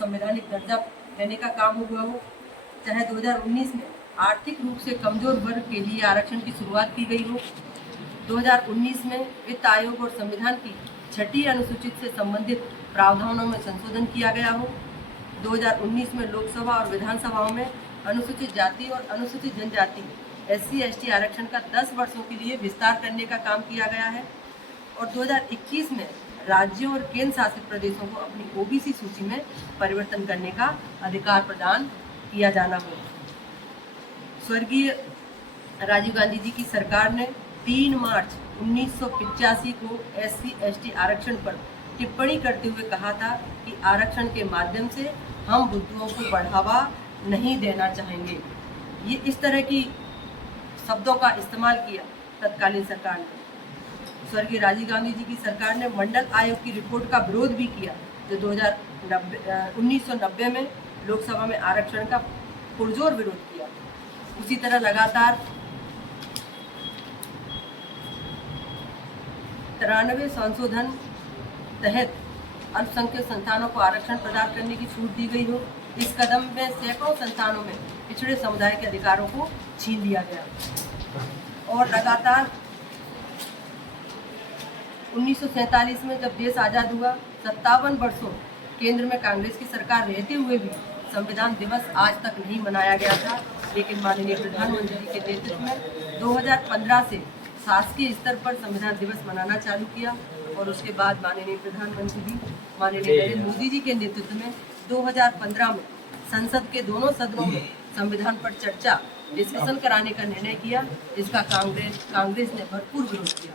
संवैधानिक दर्जा देने का काम हुआ हो, चाहे 2019 में आर्थिक रूप से कमजोर वर्ग के लिए आरक्षण की शुरुआत की गई हो, 2019 में वित्त आयोग और संविधान की 6ठी अनुसूचित से संबंधित प्रावधानों में संशोधन किया गया हो, 2019 में लोकसभा और विधानसभाओं में अनुसूचित जाति और अनुसूचित जनजाति SC/ST आरक्षण का 10 वर्षों के लिए विस्तार करने का काम किया गया है और 2021 में राज्यों और केंद्र शासित प्रदेशों को अपनी OBC सूची में परिवर्तन करने का अधिकार प्रदान किया जाना हो। स्वर्गीय राजीव गांधी जी की सरकार ने 3 मार्च 1985 को SC/ST आरक्षण पर टिप्पणी करते हुए कहा था कि आरक्षण के माध्यम से हम बुद्धुओं को बढ़ावा नहीं देना चाहेंगे। ये इस तरह की शब्दों का इस्तेमाल किया तत्कालीन सरकार ने। स्वर्गीय राजीव गांधी जी की सरकार ने मंडल आयोग की रिपोर्ट का विरोध भी किया, जो 1990 में लोकसभा में आरक्षण का पुरजोर विरोध किया। उसी तरह लगातार 93 संशोधन तहत अल्पसंख्यक संस्थानों को आरक्षण प्रदान करने की छूट दी गई हो। इस कदम में सैकड़ों संस्थानों में पिछड़े समुदाय के अधिकारों को छीन लिया गया और लगातार 1947 में जब देश आज़ाद हुआ, 57 वर्षों केंद्र में कांग्रेस की सरकार रहते हुए भी संविधान दिवस आज तक नहीं मनाया गया था। लेकिन माननीय प्रधानमंत्री जी के नेतृत्व में 2015 से शासकीय स्तर पर संविधान दिवस मनाना चालू किया और उसके बाद माननीय प्रधानमंत्री जी माननीय नरेंद्र मोदी जी के नेतृत्व में 2015 में संसद के दोनों सदनों में संविधान पर चर्चा डिस्कशन कराने का निर्णय किया, जिसका कांग्रेस ने भरपूर विरोध किया।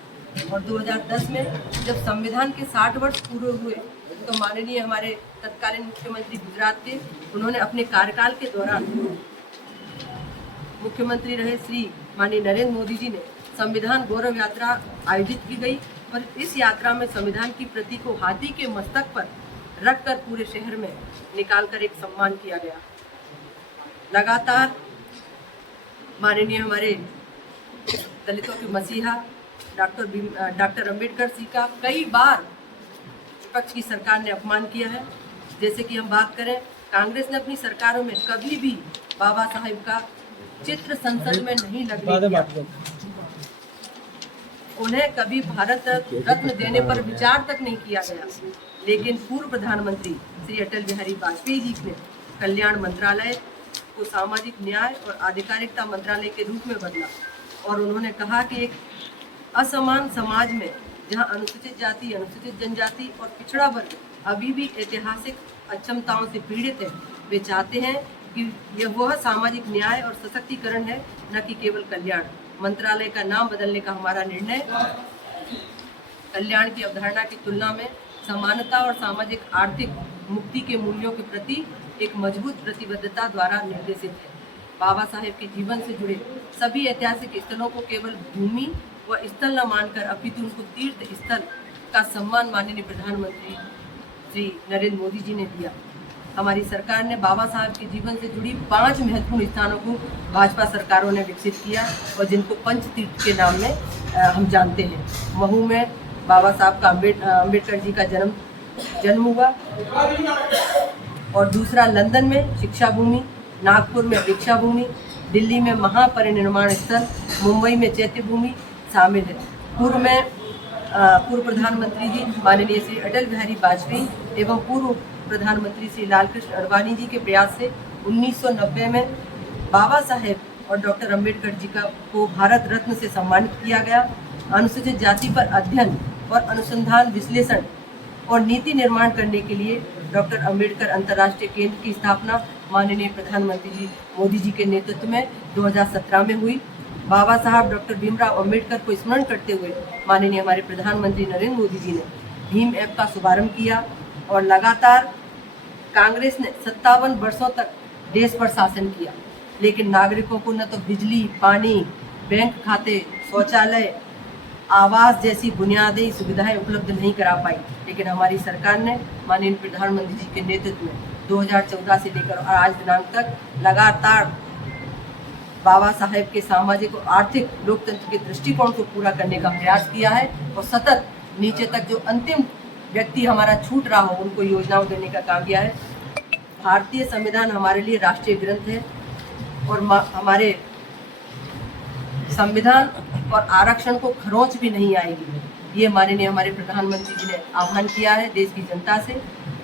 और 2010 में जब संविधान के 60 वर्ष पूरे हुए तो माननीय हमारे तत्कालीन मुख्यमंत्री गुजरात के, उन्होंने अपने कार्यकाल के दौरान मुख्यमंत्री रहे श्री माननीय नरेंद्र मोदी जी ने संविधान गौरव यात्रा आयोजित की गई और इस यात्रा में संविधान की प्रति को हाथी के मस्तक पर रखकर पूरे शहर में निकालकर एक सम्मान किया गया। लगातार माननीय हमारे दलितों के मसीहा डॉक्टर अंबेडकर जी का कई बार विपक्ष की सरकार ने अपमान किया है। जैसे कि हम बात करें, कांग्रेस ने अपनी सरकारों में कभी भी बाबा साहेब का चित्र संसद में नहीं लगने दिया। उन्हें कभी भारत रत्न देने पर विचार तक नहीं किया गया। लेकिन पूर्व प्रधानमंत्री श्री अटल बिहारी वाजपेयी जी ने कल्याण मंत्रालय को सामाजिक न्याय और आधिकारिकता मंत्रालय के रूप में बदला और उन्होंने कहा कि एक असमान समाज में जहां अनुसूचित जाति, अनुसूचित जनजाति और पिछड़ा वर्ग अभी भी ऐतिहासिक अक्षमताओं से पीड़ित है, वे चाहते हैं कि यह वह सामाजिक न्याय और सशक्तिकरण है, न कि केवल कल्याण। मंत्रालय का नाम बदलने का हमारा निर्णय कल्याण की अवधारणा की तुलना में समानता और सामाजिक आर्थिक मुक्ति के मूल्यों के प्रति एक मजबूत प्रतिबद्धता द्वारा निर्देशित है। बाबा साहेब के जीवन से जुड़े सभी ऐतिहासिक स्थलों को केवल भूमि व स्थल न मानकर अपितु उनको तीर्थ स्थल का सम्मान माननीय प्रधानमंत्री श्री नरेंद्र मोदी जी ने दिया। हमारी सरकार ने बाबा साहब के जीवन से जुड़ी 5 महत्वपूर्ण स्थानों को भाजपा सरकारों ने विकसित किया और जिनको पंच तीर्थ के नाम में हम जानते हैं। महू में बाबा साहब का अम्बेडकर जी का जन्म हुआ और दूसरा लंदन में शिक्षा भूमि, नागपुर में दीक्षा भूमि, दिल्ली में महापरिनिर्वाण स्थल, मुंबई में चैत्य भूमि शामिल है। पूर्व प्रधानमंत्री जी माननीय श्री अटल बिहारी वाजपेयी एवं पूर्व प्रधानमंत्री श्री लालकृष्ण आडवाणी जी के प्रयास से 1990 में बाबा साहेब और डॉक्टर अंबेडकर जी को भारत रत्न से सम्मानित किया गया। अनुसूचित जाति पर अध्ययन और अनुसंधान, विश्लेषण और नीति निर्माण करने के लिए डॉक्टर अंबेडकर अंतर्राष्ट्रीय केंद्र की स्थापना माननीय प्रधानमंत्री जी मोदी जी के नेतृत्व में 2017 में हुई। बाबा साहब डॉक्टर भीमराव अंबेडकर को स्मरण करते हुए माननीय हमारे प्रधानमंत्री नरेंद्र मोदी जी ने भीम ऐप का शुभारंभ किया और लगातार कांग्रेस ने 57 वर्षों तक देश पर शासन किया, लेकिन नागरिकों को न तो बिजली, पानी, बैंक खाते, शौचालय, आवास जैसी बुनियादी सुविधाएं उपलब्ध नहीं करा पाई। लेकिन हमारी सरकार ने माननीय प्रधानमंत्री जी के नेतृत्व में 2014 से लेकर आज दिनांक तक लगातार बाबा साहेब के सामाजिक और आर्थिक लोकतंत्र के दृष्टिकोण को पूरा करने का प्रयास किया है और सतत नीचे तक जो अंतिम व्यक्ति हमारा छूट रहा हो उनको योजनाओं देने का काम किया है। भारतीय संविधान हमारे लिए राष्ट्रीय ग्रंथ है और हमारे संविधान और आरक्षण को खरोंच भी नहीं आएगी। ये माननीय हमारे प्रधानमंत्री जी ने आह्वान किया है देश की जनता से।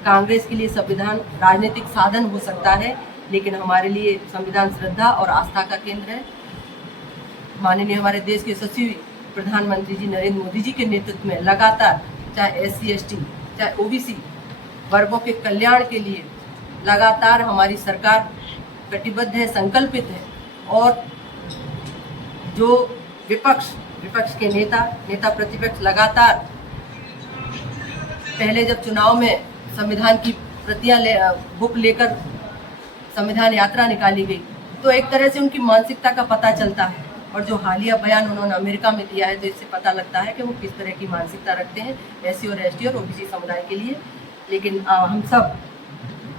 कांग्रेस के लिए संविधान राजनीतिक साधन हो सकता है, लेकिन हमारे लिए संविधान श्रद्धा और आस्था का केंद्र है। माननीय हमारे देश के यशस्वी प्रधानमंत्री जी नरेंद्र मोदी जी के नेतृत्व में लगातार चाहे SC ST चाहे OBC वर्गों के कल्याण के लिए लगातार हमारी सरकार कटिबद्ध है, संकल्पित है। और जो विपक्ष के नेता प्रतिपक्ष लगातार पहले जब चुनाव में संविधान की प्रतियां बुक लेकर संविधान यात्रा निकाली गई तो एक तरह से उनकी मानसिकता का पता चलता है, और जो हालिया बयान उन्होंने अमेरिका में दिया है तो इससे पता लगता है कि वो किस तरह की मानसिकता रखते हैं SC और ST और OBC समुदाय के लिए। लेकिन हम सब,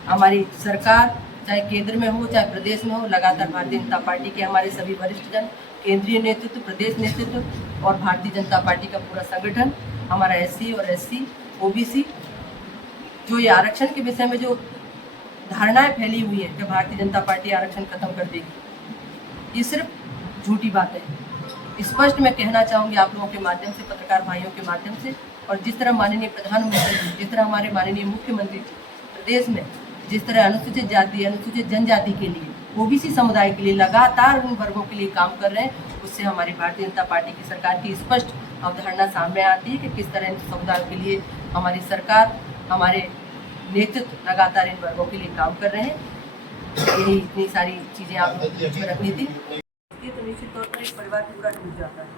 हमारी सरकार चाहे केंद्र में हो चाहे प्रदेश में हो, लगातार भारतीय जनता पार्टी के हमारे सभी वरिष्ठ जन, केंद्रीय नेतृत्व, प्रदेश नेतृत्व और भारतीय जनता पार्टी का पूरा संगठन, हमारा SC और SC OBC जो ये आरक्षण के विषय में जो धारणाएं फैली हुई है कि भारतीय जनता पार्टी आरक्षण खत्म कर देगी, ये सिर्फ झूठी बात है। स्पष्ट मैं कहना चाहूँगी आप लोगों के माध्यम से, पत्रकार भाइयों के माध्यम से, और जिस तरह माननीय प्रधानमंत्री, जिस तरह हमारे माननीय मुख्यमंत्री प्रदेश में जिस तरह अनुसूचित जाति, अनुसूचित जनजाति के लिए, OBC समुदाय के लिए लगातार उन वर्गों के लिए काम कर रहे हैं, उससे हमारी भारतीय जनता पार्टी की सरकार की स्पष्ट अवधारणा सामने आती है कि किस तरह इन समुदायों के लिए हमारी सरकार, हमारे नेतृत्व लगातार इन वर्गों के लिए काम कर रहे हैं। यही इतनी सारी चीज़ें आप में रखनी थी। ये तो निश्चित तौर पर एक परिवार पूरा टूट जाता है।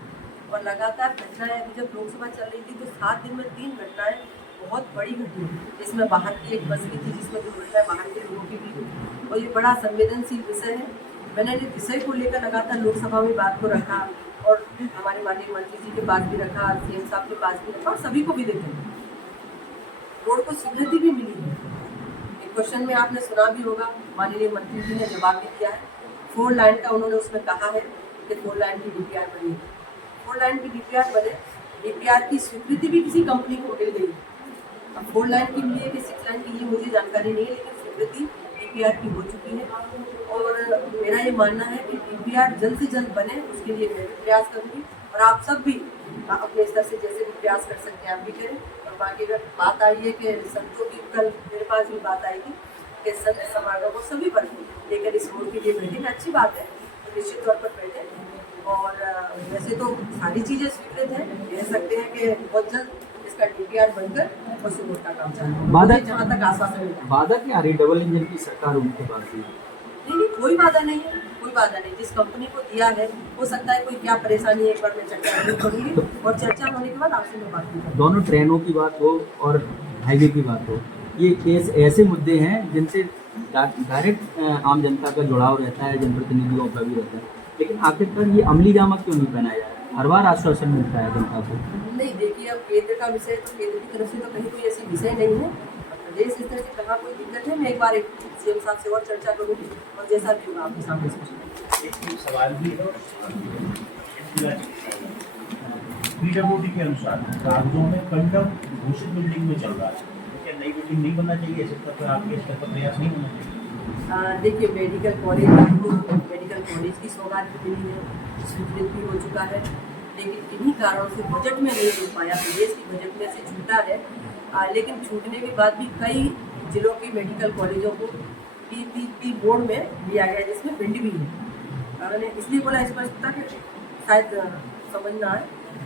और लगातार घटनाएं, अभी जब लोकसभा चल रही थी तो 7 दिन में 3 घटनाएं बहुत बड़ी घटी, जिसमें बाहर की एक बस भी थी जिसमें दुर्घटनाएं बाहर के लोगों की भी हुई। और ये बड़ा संवेदनशील विषय है। मैंने इस विषय को लेकर लगातार लोकसभा में बात को रखा और हमारे माननीय मंत्री जी के पास भी रखा, CM साहब के पास भी रखा और सभी को भी देखा। रोड को स्वीकृति भी मिली है। एक क्वेश्चन में आपने सुना भी होगा, माननीय मंत्री जी ने जवाब भी दिया है। 4 लाइन का उन्होंने उसमें कहा है कि 4 लाइन की DPR बनी, 4 लाइन की DPR बने, DPR की स्वीकृति भी किसी कंपनी को मिल गई। अब 4 लाइन की मिली है कि 6 लाइन की, ये मुझे जानकारी नहीं है, लेकिन स्वीकृति DPR की हो चुकी है। और मेरा ये मानना है कि DPR जल्द से जल्द बने, उसके लिए मैं भी प्रयास करूँगी और आप सब भी अपने स्तर से जैसे भी प्रयास कर सकते हैं आप भी करें। और बाकी अगर बात आई है कि संतों की, कल मेरे पास भी बात आई थी कि संत समागम को सभी वर्ग लेकर इस मोड़ के लिए बैठे, अच्छी बात है, तो निश्चित तौर पर बैठे। और वैसे तो सारी चीज़ें स्वीकृत हैं, कह सकते हैं कि बहुत जल्द इसका DPR बनकर उस मोड़ का काम चालू, जहाँ तक आश्वासन मिला। बाधा क्या आ रही डबल इंजन की सरकार उनके पास? नहीं, कोई बाधा नहीं है, कोई बाधा नहीं। जिस कंपनी को दिया है, हो सकता है कोई क्या परेशानी है, एक बार मैं चर्चा करूँगी और चर्चा होने के बाद आपसे मैं बात करूँगी। दोनों ट्रेनों की बात हो और हाईवे की बात हो, ये केस ऐसे मुद्दे हैं जिनसे डायरेक्ट आम जनता का जुड़ाव रहता है, जनप्रतिनिधियों का भी रहता है, लेकिन आखिरकार ये अमली जामा क्यों नहीं पहनाया जा रहा? हर बार आश्वासन मिलता है जनता को। नहीं, देखिए, अब केंद्र का विषय तो केंद्र की तरफ से तो कहीं कोई ऐसी विषय नहीं है। प्रदेश स्तर से कहाँ कोई दिक्कत है, मैं एक बार CM साहब से और चर्चा करूँगी और जैसा भी होगा आपके सामने एक सवाल भी है। PWD के अनुसार कागजों में कंडम घोषित बिल्डिंग में चल रहा है, क्या नई बिल्डिंग नहीं बनना चाहिए? इस स्तर पर आपके स्तर पर प्रयास नहीं होना चाहिए? देखिए, मेडिकल कॉलेज की सौगात भी मिली है, स्वीकृत भी हो चुका है, लेकिन किन्हीं कारणों से बजट में नहीं मिल पाया। प्रदेश की बजट में से छूटा है, लेकिन छूटने के बाद भी कई जिलों की मेडिकल कॉलेजों को PPP बोर्ड में लिया गया, जिसमें पिंड भी है। मैंने इसलिए बोला स्पष्टता कि शायद समझ ना आए,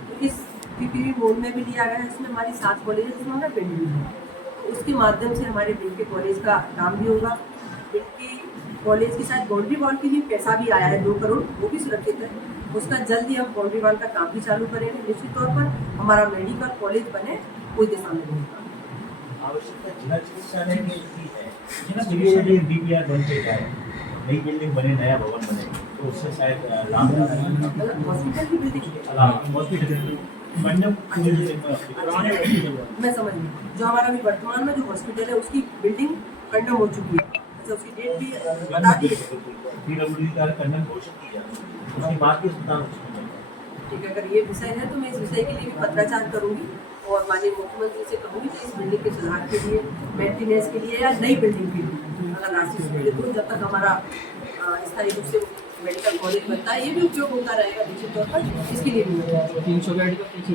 तो इस PPP बोर्ड में भी लिया गया है, इसमें हमारी 7 कॉलेज है जिसमें हमारा पिंड भी है। तो उसके माध्यम से हमारे पिंड के कॉलेज का काम भी होगा। पिंड की कॉलेज की शायद बाउंड्री वॉल के लिए पैसा भी आया है 2 करोड़, वो भी सुरक्षित है। उसका जल्द ही हम बाउंड्री वॉल का काम भी चालू करेंगे। निश्चित तौर पर हमारा मेडिकल कॉलेज बने, कोई दिशा में नहीं होगा। आवश्यकता जिला चिकित्सालय में की है, जिला चिकित्सालय DPR बनते जाए, नई बिल्डिंग बने, नया भवन बने, तो उससे शायद लाभ हॉस्पिटल की बिल्डिंग मैं समझ गई। जो हमारा अभी वर्तमान में जो हॉस्पिटल है उसकी बिल्डिंग कंडम हो चुकी है, उसकी डेट भी बता दी है। PWD का कंडम घोषित किया, उसके बाद भी ठीक है, अगर ये विषय है तो मैं इस विषय के लिए भी पत्राचार करूँगी और माननीय मुख्यमंत्री से कहूँगी कि इस बिल्डिंग के सुधार के लिए, मेंटेनेंस के लिए या नई बिल्डिंग के लिए अगर आरसीसी मिले तो जब तक हमारा स्थायी रूप से मेडिकल कॉलेज बनता है ये भी उपयोग होता रहेगा निश्चित तौर पर इसके लिए भी। 300 बेड का पीछे